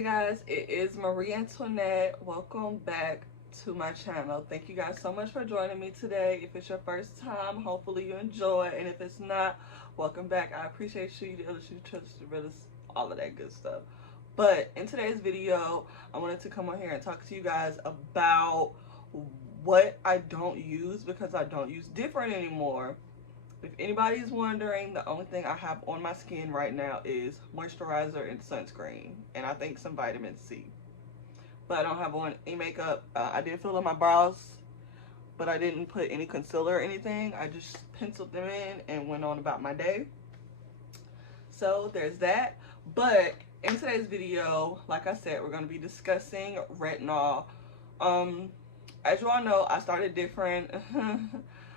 Hey guys, it is Marie Antoinette. Welcome back to my channel. Thank you guys so much for joining me today. If it's your first time, hopefully you enjoy, and if it's not, welcome back. I appreciate you, all of that good stuff. But in today's video, I wanted to come on here and talk to you guys about what I don't use because I don't use Differin anymore. If anybody's wondering, the only thing I have on my skin right now is moisturizer and sunscreen, and I think some vitamin C. But I don't have on any makeup. I did fill in my brows, but I didn't put any concealer or anything. I just penciled them in and went on about my day. So there's that. But in today's video, like I said, we're going to be discussing retinol. As you all know, I started Differin.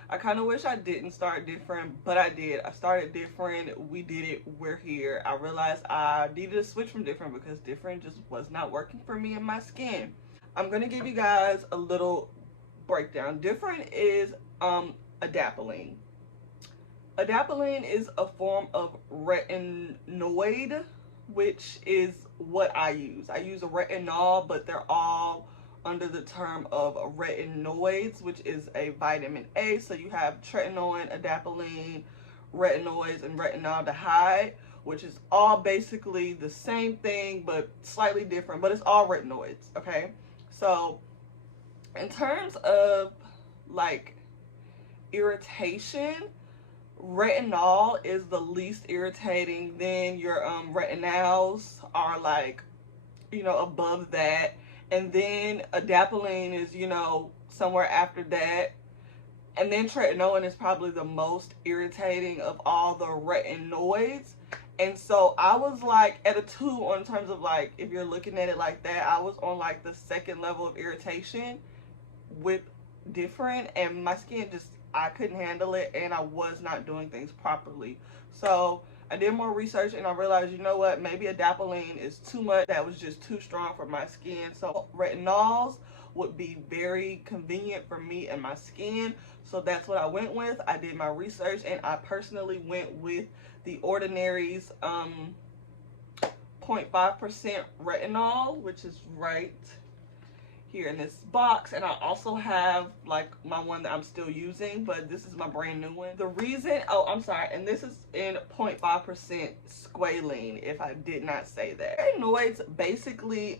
I kind of wish I didn't start Differin, but I did. I started Differin. We did it. We're here. I realized I needed to switch from Differin because Differin just was not working for me and my skin. I'm going to give you guys a little breakdown. Differin is adapalene. Adapalene is a form of retinoid, which is what I use. I use a retinol, but they're all under the term of retinoids, which is a vitamin A. So you have tretinoin, adapalene, retinoids, and retinaldehyde, which is all basically the same thing but slightly different, but it's all retinoids. Okay, so in terms of like irritation, retinol is the least irritating. Then your retinols are like, you know, above that. And then adapalene is, you know, somewhere after that. And then tretinoin is probably the most irritating of all the retinoids. And so I was like at a 2 on terms of like, if you're looking at it like that, I was on like the second level of irritation with Differin, and my skin just, I couldn't handle it, and I was not doing things properly. So I did more research and I realized, you know what, maybe adapalene is too much. That was just too strong for my skin. So retinols would be very convenient for me and my skin. So that's what I went with. I did my research and I personally went with the Ordinary's 0.5% retinol, which is right here in this box. And I also have like my one that I'm still using, but this is my brand new one. The reason, oh, I'm sorry, and this is in 0.5% squalane, if I did not say that. Retinoids basically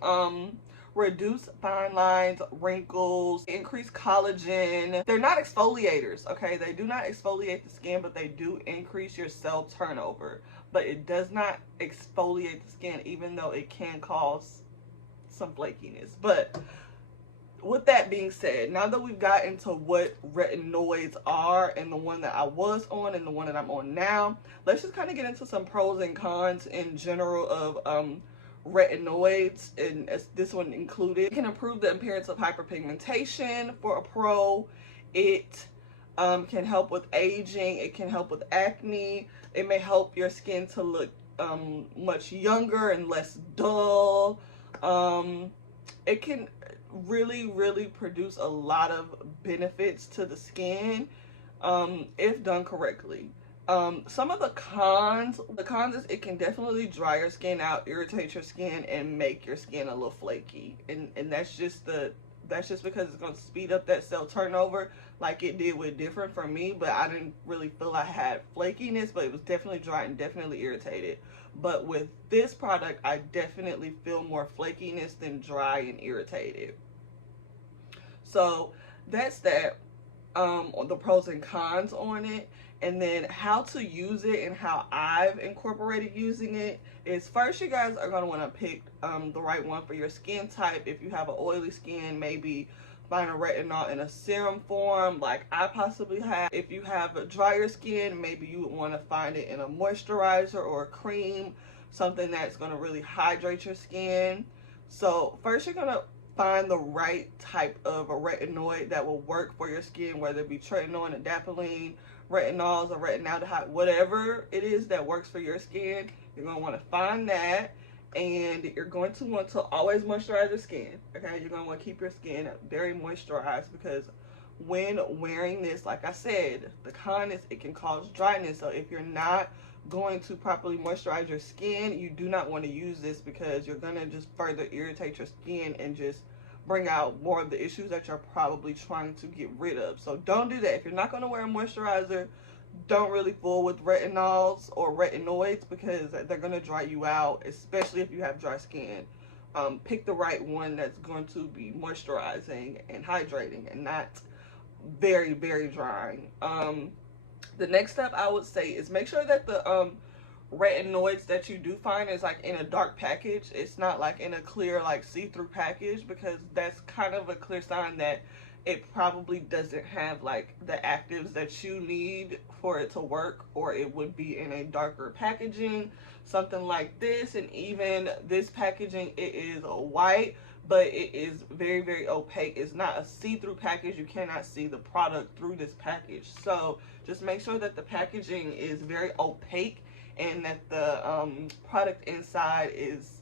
reduce fine lines, wrinkles, increase collagen. They're not exfoliators, okay? They do not exfoliate the skin, but they do increase your cell turnover. But it does not exfoliate the skin, even though it can cause some flakiness. But with that being said, now that we've got into what retinoids are and the one that I was on and the one that I'm on now, let's just kind of get into some pros and cons in general of retinoids, and this one included. It can improve the appearance of hyperpigmentation for a pro. It can help with aging. It can help with acne. It may help your skin to look much younger and less dull. It can really produce a lot of benefits to the skin if done correctly. Some of the cons is it can definitely dry your skin out, irritate your skin, and make your skin a little flaky, and that's just because it's going to speed up that cell turnover like it did with Differin for me. But I didn't really feel I had flakiness, but it was definitely dry and definitely irritated. But with this product, I definitely feel more flakiness than dry and irritated. So that's that, the pros and cons on it. And then how to use it and how I've incorporated using it is, first, you guys are going to want to pick the right one for your skin type. If you have an oily skin, maybe find a retinol in a serum form like I possibly have. If you have a drier skin, maybe you would want to find it in a moisturizer or a cream, something that's going to really hydrate your skin. So first, you're going to find the right type of a retinoid that will work for your skin, whether it be tretinoin, adapalene, retinols, or retinaldehyde, whatever it is that works for your skin. You're going to want to find that, and you're going to want to always moisturize your skin. Okay, you're going to want to keep your skin very moisturized, because when wearing this, like I said, the con is it can cause dryness. So if you're not going to properly moisturize your skin, you do not want to use this, because you're going to just further irritate your skin and just bring out more of the issues that you're probably trying to get rid of. So don't do that. If you're not going to wear a moisturizer, don't really fool with retinols or retinoids, because they're going to dry you out, especially if you have dry skin. Pick the right one that's going to be moisturizing and hydrating and not very, very drying. The next step I would say is make sure that the retinoids that you do find is like in a dark package. It's not like in a clear, like see-through package, because that's kind of a clear sign that it probably doesn't have like the actives that you need for it to work, or it would be in a darker packaging, something like this. And even this packaging, it is white, but it is very, very opaque. It's not a see-through package. You cannot see the product through this package. So just make sure that the packaging is very opaque and that the product inside is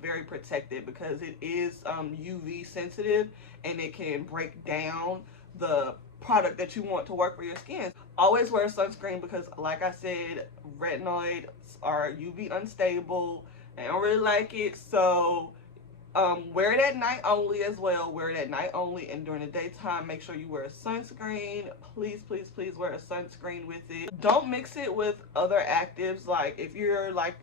very protected, because it is UV sensitive and it can break down the product that you want to work for your skin. Always wear sunscreen, because like I said, retinoids are UV unstable. I don't really like it. So wear it at night only as well. Wear it at night only, and during the daytime, make sure you wear a sunscreen. Please, please, please wear a sunscreen with it. Don't mix it with other actives. Like if you're like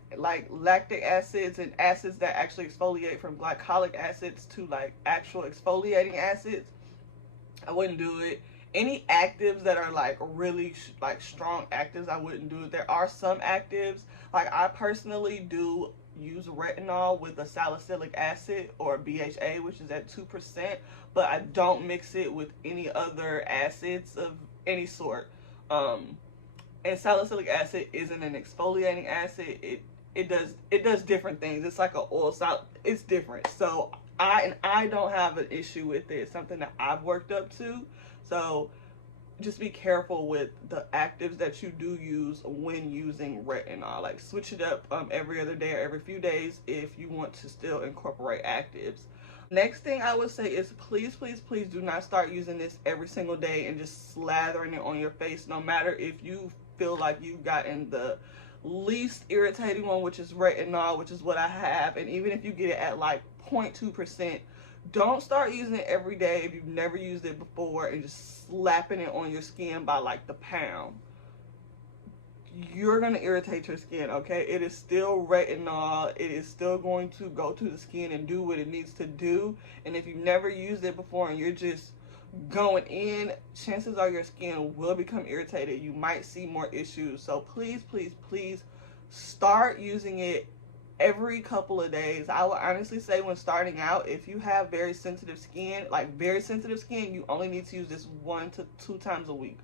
lactic acids and acids that actually exfoliate, from glycolic acids to like actual exfoliating acids, I wouldn't do it. Any actives that are like really like strong actives, I wouldn't do it. There are some actives, like I personally do use retinol with a salicylic acid, or BHA, which is at 2%, but I don't mix it with any other acids of any sort. And salicylic acid isn't an exfoliating acid. It does different things. It's like an oil solid. It's different. So I don't have an issue with it. It's something that I've worked up to. So just be careful with the actives that you do use when using retinol. Like switch it up every other day or every few days if you want to still incorporate actives. Next thing I would say is please, please, please do not start using this every single day and just slathering it on your face, no matter if you feel like you've gotten the least irritating one, which is retinol, which is what I have. And even if you get it at like 0.2%, don't start using it every day if you've never used it before and just slapping it on your skin by like the pound. You're going to irritate your skin, okay? It is still retinol. It is still going to go to the skin and do what it needs to do. And if you've never used it before and you're just going in, chances are your skin will become irritated. You might see more issues. So please, please, please start using it every couple of days. I would honestly say when starting out, if you have very sensitive skin, you only need to use this 1 to 2 times a week.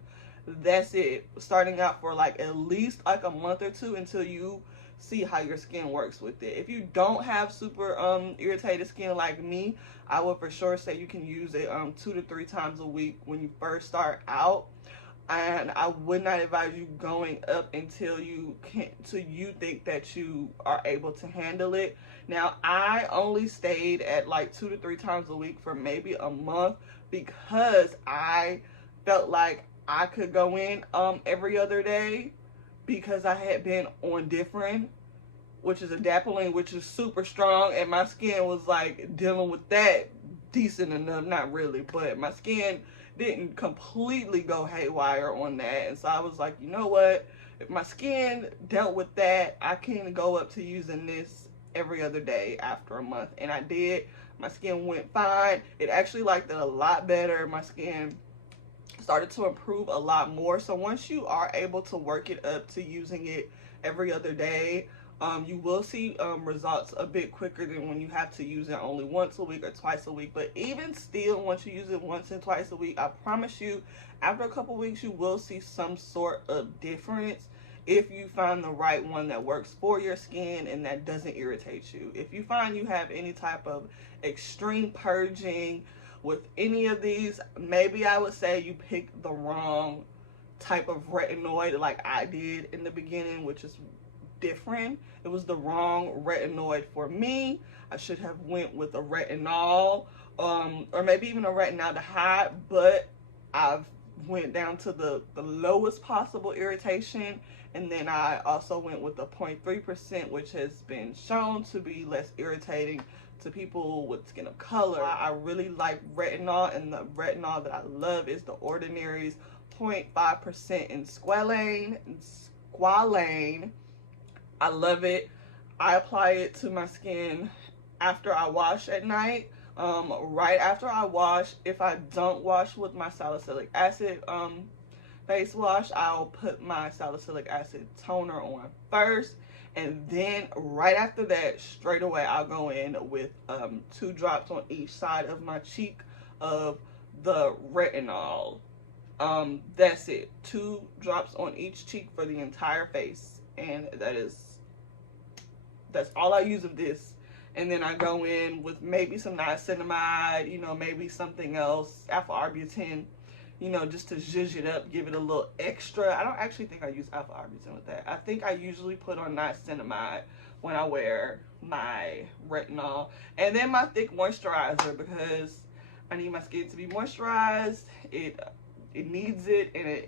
That's it. Starting out for like at least like a month or two until you see how your skin works with it. If you don't have super irritated skin like me, I would for sure say you can use it 2 to 3 times a week when you first start out. And I would not advise you going up until you think that you are able to handle it. Now, I only stayed at like 2 to 3 times a week for maybe a month, because I felt like I could go in every other day, because I had been on Differin, which is adapalene, which is super strong, and my skin was like dealing with that decent enough. Not really, but my skin didn't completely go haywire on that. And so I was like, you know what, if my skin dealt with that, I can go up to using this every other day after a month. And I did. My skin went fine. It actually liked it a lot better. My skin started to improve a lot more. So once you are able to work it up to using it every other day, you will see results a bit quicker than when you have to use it only once a week or twice a week. But even still, once you use it once and twice a week, I promise you, after a couple weeks, you will see some sort of difference if you find the right one that works for your skin and that doesn't irritate you. If you find you have any type of extreme purging with any of these, maybe I would say you picked the wrong type of retinoid, like I did in the beginning, which is Differin. It was the wrong retinoid for me. I should have went with a retinol, or maybe even a retinaldehyde, but I've went down to the lowest possible irritation, and then I also went with the 0.3%, which has been shown to be less irritating to people with skin of color. I really like retinol, and the retinol that I love is the Ordinary's 0.5% in squalane. I love it. I apply it to my skin after I wash at night. Right after I wash, if I don't wash with my salicylic acid face wash, I'll put my salicylic acid toner on first, and then right after that, straight away I'll go in with 2 drops on each side of my cheek of the retinol. That's it, 2 drops on each cheek for the entire face, and that's all I use of this. And then I go in with maybe some niacinamide, you know, maybe something else, alpha arbutin, you know, just to zhuzh it up, give it a little extra. I don't actually think I use alpha arbutin with that. I think I usually put on niacinamide when I wear my retinol. And then my thick moisturizer, because I need my skin to be moisturized. It needs it, and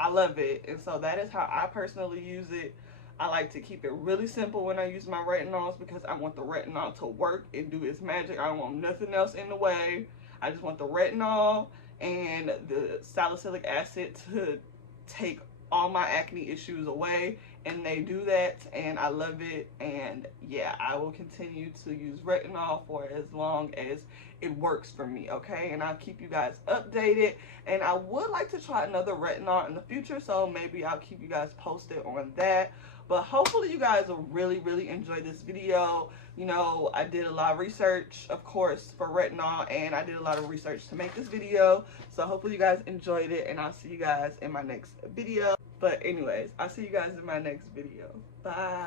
I love it. And so that is how I personally use it. I like to keep it really simple when I use my retinols, because I want the retinol to work and do its magic. I don't want nothing else in the way. I just want the retinol and the salicylic acid to take all my acne issues away, and they do that, and I love it. And yeah, I will continue to use retinol for as long as it works for me, okay? And I'll keep you guys updated, and I would like to try another retinol in the future, so maybe I'll keep you guys posted on that. But hopefully you guys will really enjoy this video. You know, I did a lot of research, of course, for retinol, and I did a lot of research to make this video. So hopefully you guys enjoyed it, and I'll see you guys in my next video. But anyways, I'll see you guys in my next video. Bye.